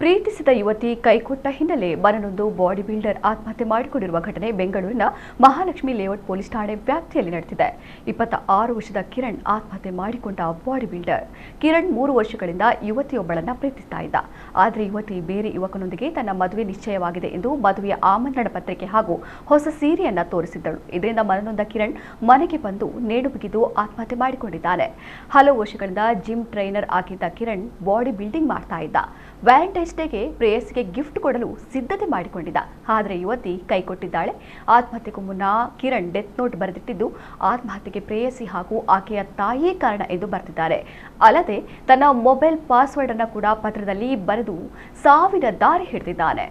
ಪ್ರೀತಿಸಿದ ಯುವತಿ ಕೈಕೊಟ್ಟ ಹಿನ್ನೆಲೆ ಮನನೊಂದು ಬಾಡಿ ಬಿಲ್ಡರ್ ಆತ್ಮಹತ್ಯೆ ಮಾಡಿಕೊಂಡಿರುವ ಘಟನೆ ಬೆಂಗಳೂರಿನ ಮಹಾಲಕ್ಷ್ಮಿ ಲೇಔಟ್ ಪೊಲೀಸ್ ಠಾಣೆ ವ್ಯಾಪ್ತಿಯಲ್ಲಿ ನಡೆದಿದೆ. 26 ವರ್ಷದ ಕಿರಣ್ ಆತ್ಮಹತ್ಯೆ ಮಾಡಿಕೊಂಡ ಬಾಡಿ ಬಿಲ್ಡರ್. ಕಿರಣ್ 3 ವರ್ಷಗಳಿಂದ ಯುವತಿಯೊಬ್ಬಳನ್ನ ಪ್ರೀತಿಸ್ತಾ ಇದ್ದ. ಆದರೆ ಯುವತಿ ಬೇರೆ ಯುವಕನೊಂದಿಗೆ ತನ್ನ ಮದುವೆ ನಿಶ್ಚಯವಾಗಿದೆ ಎಂದು ಮದುವೆಯ ಆಮಂತ್ರಣ ಪತ್ರಿಕೆ ಹಾಗೂ ಹೊಸ ಸೀರೆಯನ್ನ ತೋರಿಸಿದ್ದಳು. ಇದರಿಂದ ಮನನೊಂದ ಕಿರಣ್ ಮನೆಗೆ ಬಂದು ನೇಣು ಬಿಗಿದು ಆತ್ಮಹತ್ಯೆ ಮಾಡಿಕೊಂಡಿದ್ದಾನೆ. ಹಲವು ವರ್ಷಗಳಿಂದ ಜಿಮ್ ಟ್ರೈನರ್ ಆಗಿದ್ದ ಕಿರಣ್ ಬಾಡಿ ಬಿಲ್ಡಿಂಗ್ ಮಾಡ್ತಾ ಇದ್ದ. ವ್ಯಾಲೆಂಟೈನ್ಸ್ ಡೇಗೆ ಪ್ರೇಯಸಿಗೆ ಗಿಫ್ಟ್ ಕೊಡಲು ಸಿದ್ಧತೆ ಮಾಡಿಕೊಂಡಿದ್ದ. ಆದರೆ ಯುವತಿ ಕೈಕೊಟ್ಟಿದ್ದಾಳೆ. ಆತ್ಮಹತ್ಯೆಗೂ ಮುನ್ನ ಕಿರಣ್ ಡೆತ್ ನೋಟ್ ಬರೆದಿಟ್ಟಿದ್ದು ಆತ್ಮಹತ್ಯೆಗೆ ಪ್ರೇಯಸಿ ಹಾಗೂ ಆಕೆಯ ತಾಯಿಯೇ ಕಾರಣ ಎಂದು ಬರೆದಿದ್ದಾರೆ. ಅಲ್ಲದೆ ತನ್ನ ಮೊಬೈಲ್ ಪಾಸ್ವರ್ಡ್ ಅನ್ನು ಕೂಡ ಪತ್ರದಲ್ಲಿ ಬರೆದು ಸಾವಿನ ದಾರಿ ಹಿಡಿದಿದ್ದಾನೆ.